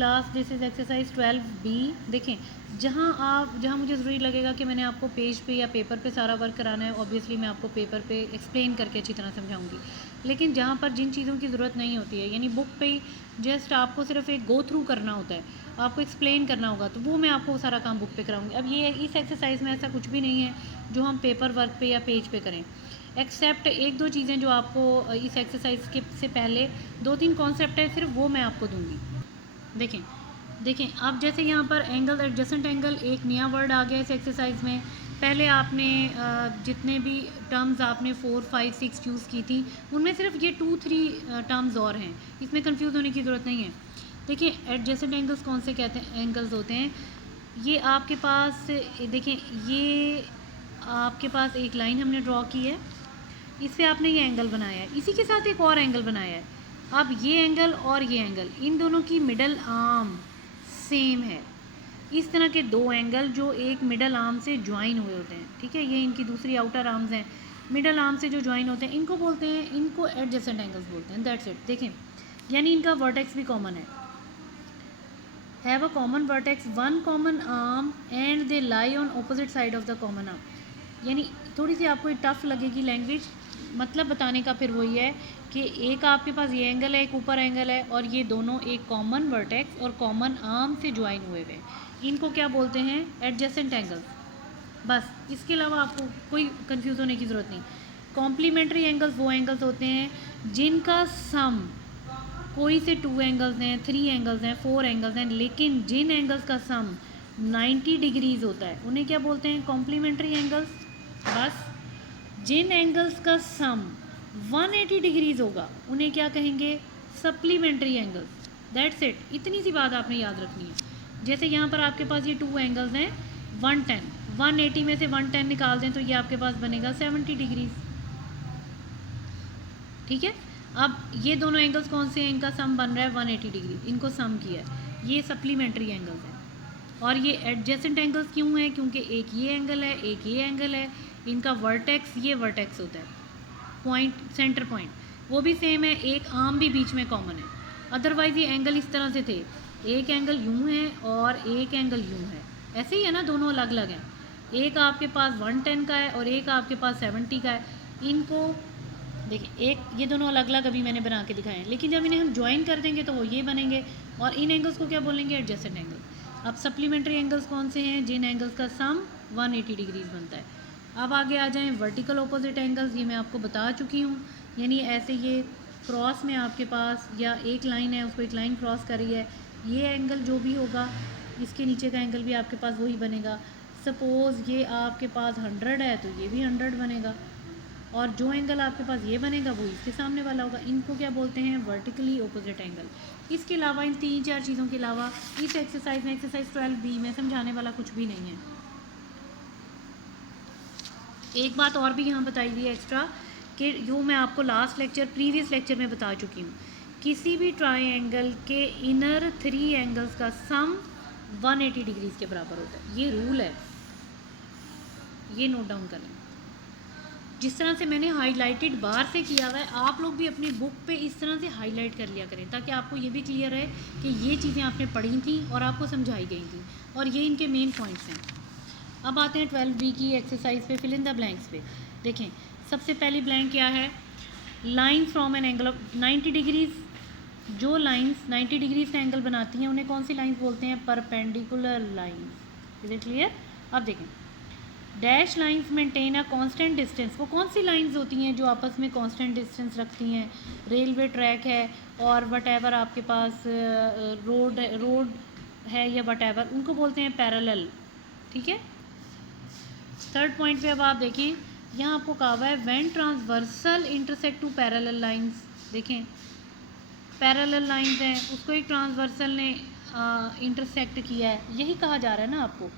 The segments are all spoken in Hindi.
Class this is exercise 12B। देखें, जहाँ मुझे ज़रूरी लगेगा कि मैंने आपको पेज पे या पेपर पे सारा वर्क कराना है, ऑब्वियसली मैं आपको पेपर पे एक्सप्लेन करके अच्छी तरह समझाऊंगी। लेकिन जहाँ पर जिन चीज़ों की ज़रूरत नहीं होती है, यानी बुक पे जस्ट आपको सिर्फ एक गो थ्रू करना होता है, आपको एक्सप्लेन करना होगा, तो वो मैं आपको सारा काम बुक पे कराऊंगी। अब ये इस एक्सरसाइज में ऐसा कुछ भी नहीं है जो हम पेपर वर्क पे या पेज पे करें, एक्सेप्ट एक दो चीज़ें जो आपको इस एक्सरसाइज के से पहले 2-3 कॉन्सेप्ट है, सिर्फ वो मैं आपको दूंगी। देखें अब जैसे यहाँ पर एंगल, एडजेसेंट एंगल एक नया वर्ड आ गया इस एक्सरसाइज में। पहले आपने जितने भी टर्म्स आपने 4, 5, 6 चूज़ की थी, उनमें सिर्फ ये 2-3 टर्म्स और हैं, इसमें कंफ्यूज होने की ज़रूरत नहीं है। देखिए एडजेसेंट एंगल्स कौन से कहते हैं, एंगल्स होते हैं ये आपके पास, देखें ये आपके पास एक लाइन हमने ड्रॉ की है, इस पर आपने ये एंगल बनाया है, इसी के साथ एक और एंगल बनाया है। अब ये एंगल और ये एंगल, इन दोनों की मिडल आर्म सेम है। इस तरह के दो एंगल जो एक मिडल आर्म से ज्वाइन हुए होते हैं, ठीक है, ये इनकी दूसरी आउटर आर्म्स हैं, मिडल आर्म से जो ज्वाइन होते हैं इनको बोलते हैं, इनको एडजेसेंट एंगल्स बोलते हैं। That's it. देखें यानी इनका वर्टेक्स भी कॉमन है, have a common vertex, one common arm and they lie on opposite side of the common arm. यानी थोड़ी सी आपको टफ लगेगी लैंग्वेज, मतलब बताने का फिर वही है कि एक आपके पास ये एंगल है, एक ऊपर एंगल है, और ये दोनों एक कॉमन वर्टेक्स और कॉमन आर्म से ज्वाइन हुए हुए, इनको क्या बोलते हैं, एडजेसेंट एंगल्स। बस इसके अलावा आपको कोई कंफ्यूज होने की ज़रूरत नहीं। कॉम्प्लीमेंट्री एंगल्स वो एंगल्स होते हैं जिनका सम, कोई से 2 एंगल्स हैं, 3 एंगल्स हैं, 4 एंगल्स हैं, लेकिन जिन एंगल्स का सम 90 डिग्रीज होता है उन्हें क्या बोलते हैं, कॉम्प्लीमेंट्री एंगल्स। बस जिन एंगल्स का सम 180 डिग्रीज होगा उन्हें क्या कहेंगे, सप्लीमेंट्री एंगल्स। दैट्स इट, इतनी सी बात आपने याद रखनी है। जैसे यहाँ पर आपके पास ये 2 एंगल्स हैं 110, 180 में से 110 निकाल दें तो ये आपके पास बनेगा 70 डिग्रीज, ठीक है। अब ये दोनों एंगल्स कौन से हैं, इनका सम बन रहा है 180 डिग्री, इनको सम किया है, ये सप्लीमेंट्री एंगल्स हैं। और ये एडजेसेंट एंगल्स क्यों हैं, क्योंकि एक ये एंगल है, एक ये एंगल है, इनका वर्टेक्स ये वर्टेक्स होता है, पॉइंट, सेंटर पॉइंट वो भी सेम है, एक आर्म भी बीच में कॉमन है। अदरवाइज़ ये एंगल इस तरह से थे, एक एंगल यूँ है और एक एंगल यूँ है, ऐसे ही है ना, दोनों अलग अलग हैं। एक आपके पास 110 का है और एक आपके पास 70 का है। इनको देखिए, एक ये दोनों अलग अलग अभी मैंने बना के दिखाए हैं, लेकिन जब इन्हें हम ज्वाइन कर देंगे तो वो ये बनेंगे, और इन एंगल्स को क्या बोलेंगे, एडजेसेंट एंगल। अब सप्लीमेंट्री एंगल्स कौन से हैं, जिन एंगल्स का सम 180 डिग्रीज बनता है। अब आगे आ जाएं वर्टिकल ऑपोजिट एंगल्स, ये मैं आपको बता चुकी हूँ। यानी ऐसे ये क्रॉस में आपके पास, या एक लाइन है उसको एक लाइन क्रॉस कर रही है, ये एंगल जो भी होगा इसके नीचे का एंगल भी आपके पास वही बनेगा। सपोज़ ये आपके पास 100 है तो ये भी 100 बनेगा, और जो एंगल आपके पास ये बनेगा वो इसके सामने वाला होगा। इनको क्या बोलते हैं, वर्टिकली ऑपोजिट एंगल। इसके अलावा इन 3-4 चीज़ों के अलावा इस एक्सरसाइज में, एक्सरसाइज 12B में समझाने वाला कुछ भी नहीं है। एक बात और भी यहाँ बताई हुई है एक्स्ट्रा, कि जो मैं आपको लास्ट लेक्चर, प्रीवियस लेक्चर में बता चुकी हूँ, किसी भी ट्राइंगल के इनर 3 एंगल्स का सम 180 डिग्रीज के बराबर होता है। ये रूल है, ये नोट डाउन कर लें। जिस तरह से मैंने हाईलाइटेड बार से किया हुआ है, आप लोग भी अपनी बुक पे इस तरह से हाईलाइट कर लिया करें, ताकि आपको ये भी क्लियर है कि ये चीज़ें आपने पढ़ी थी और आपको समझाई गई थी, और ये इनके मेन पॉइंट्स हैं। अब आते हैं 12B की एक्सरसाइज पे, फिल इन द ब्लैंक्स पे। देखें सबसे पहली ब्लैंक क्या है, line from an angle of 90 degrees. जो लाइंस 90 डिग्रीज का एंगल बनाती हैं उन्हें कौन सी लाइंस बोलते हैं, perpendicular lines. Is it clear. अब देखें, dash lines maintain a constant distance. वो कौन सी लाइंस होती हैं जो आपस में कांस्टेंट डिस्टेंस रखती हैं, रेलवे ट्रैक है और वट आपके पास रोड है या वट उनको बोलते हैं पैरेलल, ठीक है। थर्ड पॉइंट पे अब आप देखें, यहाँ आपको कहा हुआ है when transversal intersect two parallel lines. देखें पैरेलल लाइंस हैं, उसको एक ट्रांसवर्सल ने इंटरसेक्ट किया है, यही कहा जा रहा है ना आपको।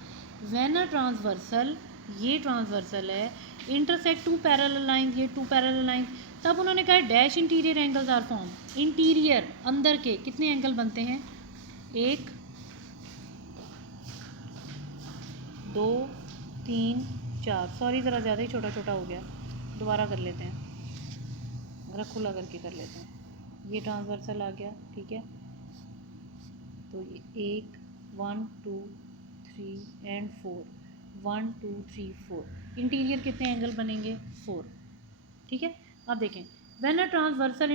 व्हेन अ ट्रांसवर्सल, ये ट्रांसवर्सल है, इंटरसेक्ट टू पैरेलल लाइंस, ये 2 पैरेलल लाइंस, तब उन्होंने कहा dash interior angles are form. Interior अंदर के कितने एंगल बनते हैं, 1 2 3 4, सॉरी ज़रा ज़्यादा ही छोटा छोटा हो गया, दोबारा कर लेते हैं, ज़रा खुला करके कर लेते हैं। ये ट्रांसवर्सल आ गया, ठीक है। तो ये 1 1 2 3 एंड 4, 1 2 3 4, इंटीरियर कितने एंगल बनेंगे 4, ठीक है। अब देखें when a transversal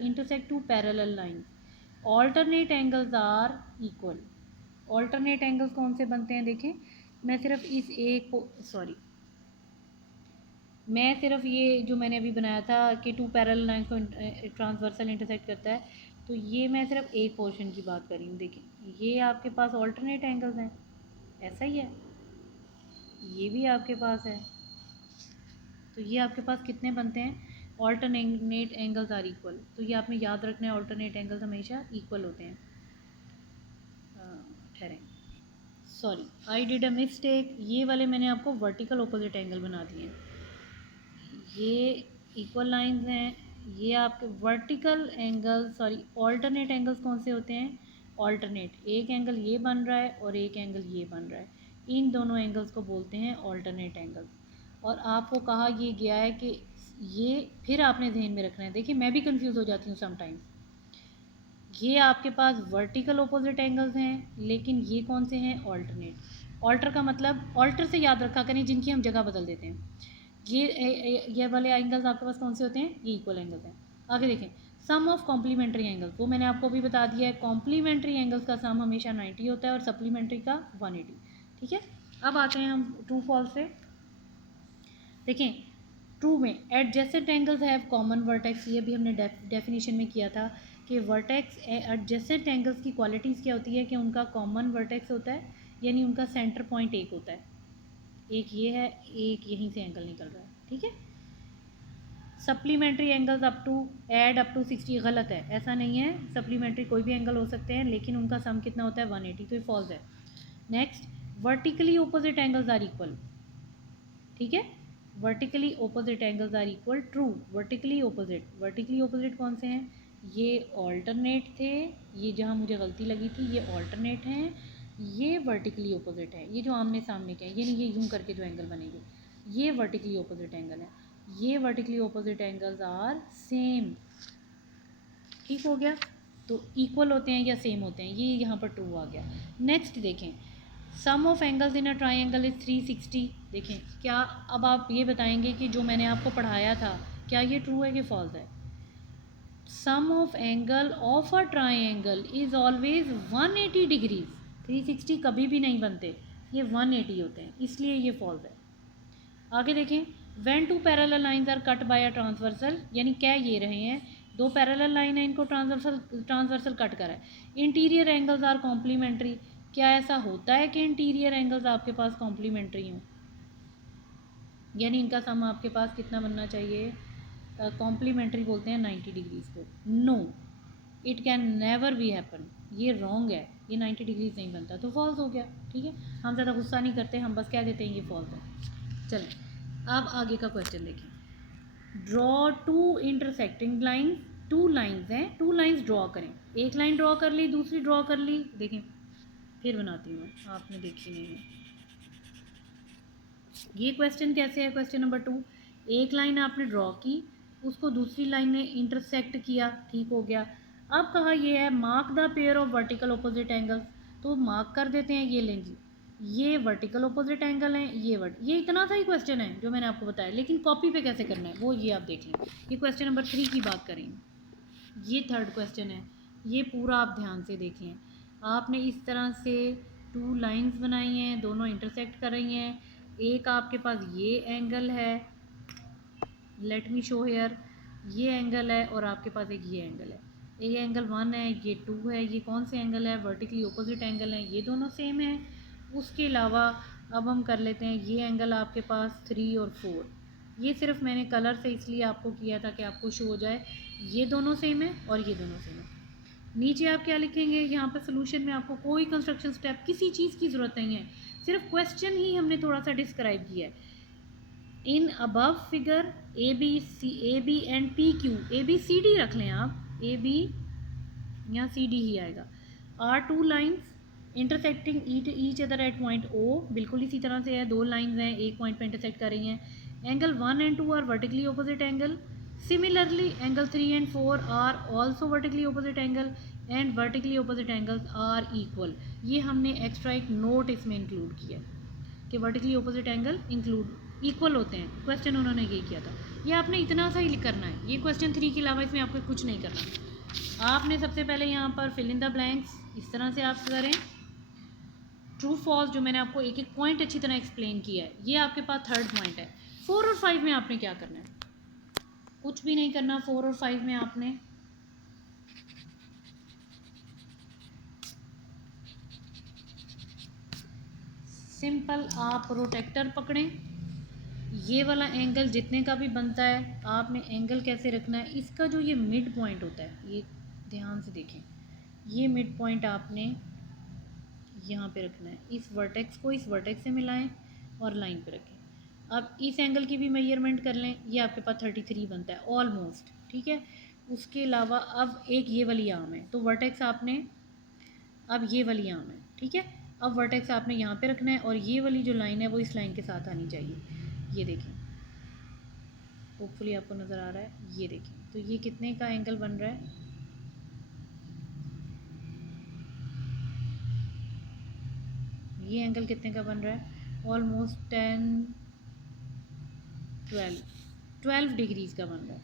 intersect two parallel lines alternate angles are equal. Alternate angles कौन से बनते हैं देखें, मैं सिर्फ इस एक को मैं सिर्फ ये जो मैंने अभी बनाया था कि टू पैरेलल लाइंस को ट्रांसवर्सल इंटरसेक्ट करता है, तो ये मैं सिर्फ एक पोर्शन की बात कर रही हूँ। देखिए ये आपके पास ऑल्टरनेट एंगल्स हैं, ऐसा ही है, ये भी आपके पास है, तो ये आपके पास कितने बनते हैं, ऑल्टरनेट एंगल्स आर इक्वल। तो ये आपने याद रखना है, ऑल्टरनेट एंगल्स हमेशा इक्वल होते हैं। ठहरें, sorry I did a mistake, ये वाले मैंने आपको वर्टिकल ऑपोजिट एंगल बना दिए हैं, ये इक्वल लाइंस हैं, ये आपके vertical angle, sorry alternate angles कौन से होते हैं, ऑल्टरनेट, एक एंगल ये बन रहा है और एक एंगल ये बन रहा है, इन दोनों एंगल्स को बोलते हैं ऑल्टरनेट एंगल्स। और आपको कहा ये गया है कि ये फिर आपने ध्यान में रखना है। देखिए मैं भी कंफ्यूज हो जाती हूँ समटाइम्स, ये आपके पास वर्टिकल ऑपोजिट एंगल्स हैं, लेकिन ये कौन से हैं, ऑल्टरनेट। ऑल्टर का मतलब, ऑल्टर से याद रखा करें जिनकी हम जगह बदल देते हैं। ये वाले एंगल्स आपके पास कौन से होते हैं, ये इक्वल एंगल्स हैं। आगे देखें सम ऑफ कॉम्प्लीमेंट्री एंगल्स, वो मैंने आपको भी बता दिया है, कॉम्प्लीमेंट्री एंगल्स का सम हमेशा 90 होता है और सप्लीमेंट्री का 180, ठीक है। अब आते हैं हम ट्रू फॉल्स से। देखें ट्रू में adjacent angles have common vertex, ये भी हमने डेफिनेशन में किया था कि वर्टेक्स एडजेसेंट एंगल्स की क्वालिटीज़ क्या होती है कि उनका कॉमन वर्टेक्स होता है, यानी उनका सेंटर पॉइंट एक होता है, एक ये है, एक यहीं से एंगल निकल रहा है, ठीक है। सप्लीमेंट्री एंगल्स अप टू 60 गलत है, ऐसा नहीं है, सप्लीमेंट्री कोई भी एंगल हो सकते हैं, लेकिन उनका सम कितना होता है 180, तो ये फॉल्स है। Next vertically opposite angles are equal, ठीक है, vertically opposite angles are equal, true. Vertically opposite कौन से हैं, ये ऑल्टरनेट थे, ये जहाँ मुझे गलती लगी थी ये ऑल्टरनेट हैं, ये वर्टिकली ऑपोजिट है, ये जो आमने सामने के हैं, यानी ये यूं करके जो एंगल बनेंगे ये वर्टिकली ऑपोजिट एंगल है, ये vertically opposite angles are same, ठीक हो गया। तो इक्वल होते हैं या सेम होते हैं, ये यहाँ पर ट्रू आ गया। नेक्स्ट देखें sum of angles in a triangle is 360। देखें क्या, अब आप ये बताएंगे कि जो मैंने आपको पढ़ाया था क्या ये ट्रू है कि फॉल्स है। Sum of angle of a triangle is always 180 degrees, 360 कभी भी नहीं बनते, ये 180 होते हैं, इसलिए ये फॉल्स है। आगे देखें when two parallel lines are cut by a transversal, यानी क्या ये रहे हैं दो पैरेलल लाइन है, इनको ट्रांसवर्सल कट करा है, इंटीरियर एंगल्स आर कॉम्प्लीमेंट्री, क्या ऐसा होता है कि इंटीरियर एंगल्स आपके पास कॉम्प्लीमेंट्री हों, यानी इनका सम आपके पास कितना बनना चाहिए, कॉम्प्लीमेंट्री बोलते हैं 90 डिग्रीज को, no it can never be happen, ये रॉन्ग है, ये 90 डिग्रीज नहीं बनता, तो फॉल्स हो गया, ठीक है। हम ज़्यादा गुस्सा नहीं करते, हम बस कह देते हैं ये फॉल्स है। चलें अब आगे का क्वेश्चन देखें, draw two intersecting line, two lines हैं, टू लाइंस ड्रॉ करें, एक लाइन ड्रॉ कर ली दूसरी ड्रॉ कर ली, देखें फिर बनाती हूँ, आपने देखी नहीं है ये क्वेश्चन कैसे है। क्वेश्चन नंबर 2, एक लाइन आपने ड्रॉ की, उसको दूसरी लाइन ने इंटरसेक्ट किया, ठीक हो गया। अब कहा ये है mark the pair of vertical opposite angles, तो मार्क कर देते हैं, ये लें जी, ये वर्टिकल ऑपोजिट एंगल हैं, ये इतना सा ही क्वेश्चन है जो मैंने आपको बताया, लेकिन कॉपी पे कैसे करना है वो ये आप देख लें। ये क्वेश्चन नंबर 3 की बात करें, ये थर्ड क्वेश्चन है, ये पूरा आप ध्यान से देख लें। आपने इस तरह से टू लाइंस बनाई हैं, दोनों इंटरसेक्ट कर रही हैं, एक आपके पास ये एंगल है, लेट मी शो हेयर, ये एंगल है और आपके पास एक ये एंगल है, ये एंगल 1 है, ये 2 है, ये कौन से एंगल है, वर्टिकली ऑपोजिट एंगल है, ये दोनों सेम है। उसके अलावा अब हम कर लेते हैं ये एंगल आपके पास 3 और 4, ये सिर्फ मैंने कलर से इसलिए आपको किया था कि आपको शो हो जाए, ये दोनों सेम है और ये दोनों सेम है। नीचे आप क्या लिखेंगे, यहाँ पर सोल्यूशन में आपको कोई कंस्ट्रक्शन स्टेप किसी चीज़ की ज़रूरत नहीं है, सिर्फ क्वेश्चन ही हमने थोड़ा सा डिस्क्राइब किया है। In above figure A B and P Q, A B C D रख लें आप, ए बी यहाँ सी डी ही आएगा, are two lines intersecting each other at point O, बिल्कुल इसी तरह से है, दो लाइन्स हैं एक पॉइंट पे इंटरसेक्ट कर रही हैं। Angle 1 and 2 are vertically opposite angle, Similarly, angle 3 and 4 are also vertically opposite angle and vertically opposite angles are equal. ये हमने एक्स्ट्रा एक नोट इसमें इंक्लूड किया कि vertically opposite angle include equal होते हैं। क्वेश्चन उन्होंने ये किया था। ये आपने इतना सा ही करना है, ये क्वेश्चन 3 के अलावा इसमें आपको कुछ नहीं करना। आपने सबसे पहले यहाँ पर फिल इन द ब्लैंक्स इस तरह से आप करें। ट्रू फॉल्स जो मैंने आपको एक एक पॉइंट अच्छी तरह एक्सप्लेन किया है, ये आपके पास थर्ड पॉइंट है। 4 और 5 में आपने क्या करना है? कुछ भी नहीं करना। 4 और 5 में आपने सिंपल आप प्रोटेक्टर पकड़ें। ये वाला एंगल जितने का भी बनता है आपने एंगल कैसे रखना है, इसका जो ये मिड पॉइंट होता है, ये ध्यान से देखें, ये मिड पॉइंट आपने यहाँ पे रखना है। इस वर्टेक्स को इस वर्टेक्स से मिलाएं और लाइन पे रखें। अब इस एंगल की भी मेजरमेंट कर लें, ये आपके पास 33 बनता है ऑलमोस्ट, ठीक है। उसके अलावा अब एक ये वाली आर्म है, तो वर्टेक्स आपने अब ये वाली आर्म है, ठीक है। अब वर्टेक्स आपने यहाँ पे रखना है और ये वाली जो लाइन है वो इस लाइन के साथ आनी चाहिए। ये देखें, होपफुली आपको नज़र आ रहा है। ये देखें, तो ये कितने का एंगल बन रहा है? ये एंगल कितने का बन रहा है? ऑलमोस्ट 12 डिग्रीज़ का बन रहा है।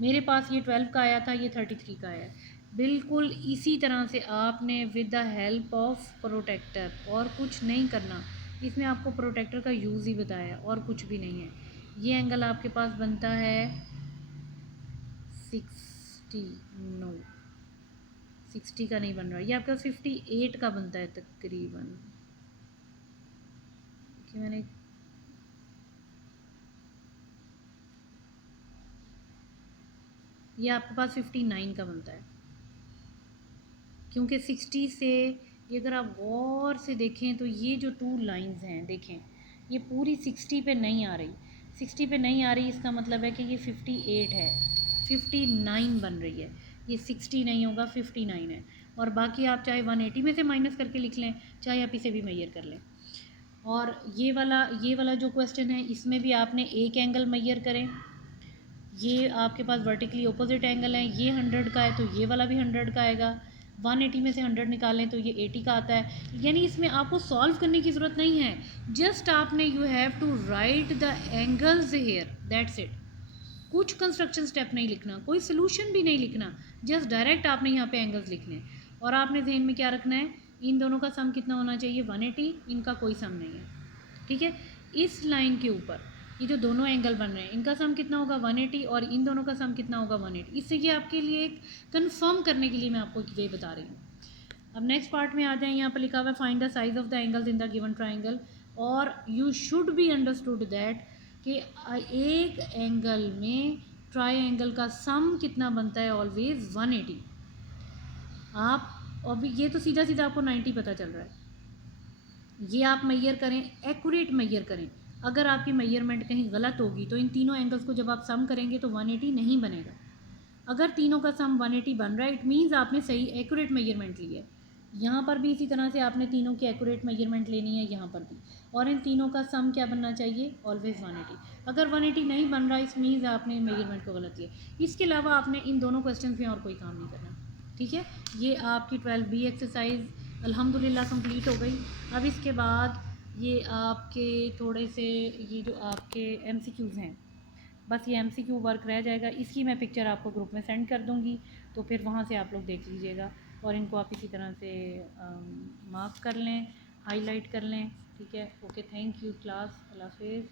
मेरे पास ये 12 का आया था, ये 33 का आया है। बिल्कुल इसी तरह से आपने with the help of protractor, और कुछ नहीं करना, इसमें आपको प्रोटेक्टर का यूज़ ही बताया और कुछ भी नहीं है। ये एंगल आपके पास बनता है 60, नो 60 का नहीं बन रहा, ये आपका 58 का बनता है तकरीबन। कि मैंने ये आपके पास 59 का बनता है, क्योंकि 60 से ये अगर आप गौर से देखें तो ये जो 2 लाइंस हैं देखें, ये पूरी 60 पे नहीं आ रही। 60 पे नहीं आ रही, इसका मतलब है कि ये 58 है, 59 बन रही है। ये 60 नहीं होगा, 59 है। और बाकी आप चाहे 180 में से माइनस करके लिख लें, चाहे आप इसे भी मेजर कर लें। और ये वाला जो क्वेश्चन है, इसमें भी आपने एक एंगल मेजर करें। ये आपके पास वर्टिकली ऑपोजिट एंगल है, ये 100 का है तो ये वाला भी 100 का आएगा। 180 में से 100 निकालें तो ये 80 का आता है। यानी इसमें आपको सॉल्व करने की ज़रूरत नहीं है, जस्ट आपने you have to write the angles here, that's it. कुछ कंस्ट्रक्शन स्टेप नहीं लिखना, कोई सोल्यूशन भी नहीं लिखना, जस्ट डायरेक्ट आपने यहाँ पे एंगल्स लिखने। और आपने जहन में क्या रखना है, इन दोनों का सम कितना होना चाहिए? 180, इनका कोई सम नहीं है, ठीक है। इस लाइन के ऊपर ये जो दोनों एंगल बन रहे हैं, इनका सम कितना होगा? 180, और इन दोनों का सम कितना होगा? 180। इससे ये आपके लिए एक कंफर्म करने के लिए मैं आपको ये बता रही हूँ। अब नेक्स्ट पार्ट में आ जाए, यहाँ पर लिखा हुआ है find the size of the angles in the given triangle. और you should be understood that कि एक एंगल में ट्राइंगल का सम कितना बनता है? ऑलवेज 180। आप अभी ये तो सीधा सीधा आपको 90 पता चल रहा है, ये आप मैयर करें, एक्यूरेट मैयर करें। अगर आपकी मेजरमेंट कहीं गलत होगी तो इन तीनों एंगल्स को जब आप सम करेंगे तो 180 नहीं बनेगा। अगर तीनों का सम 180 बन रहा है, इट मीन्स आपने सही एक्यूरेट मेजरमेंट ली है। यहाँ पर भी इसी तरह से आपने तीनों की एक्यूरेट मेजरमेंट लेनी है, यहाँ पर भी। और इन तीनों का सम क्या बनना चाहिए? ऑलवेज 180। अगर 180 नहीं बन रहा, इस मीन्स आपने मेजरमेंट को गलत लिया। इसके अलावा आपने इन दोनों क्वेश्चन में और कोई काम नहीं करना, ठीक है। ये आपकी 12B एक्सरसाइज अल्हम्दुलिल्लाह कंप्लीट हो गई। अब इसके बाद ये आपके थोड़े से ये जो आपके MCQs हैं, बस ये MCQ वर्क रह जाएगा। इसकी मैं पिक्चर आपको ग्रुप में सेंड कर दूँगी, तो फिर वहाँ से आप लोग देख लीजिएगा और इनको आप इसी तरह से मार्क कर लें, हाईलाइट कर लें, ठीक है। ओके, थैंक यू क्लास, अल्लाह हाफिज़।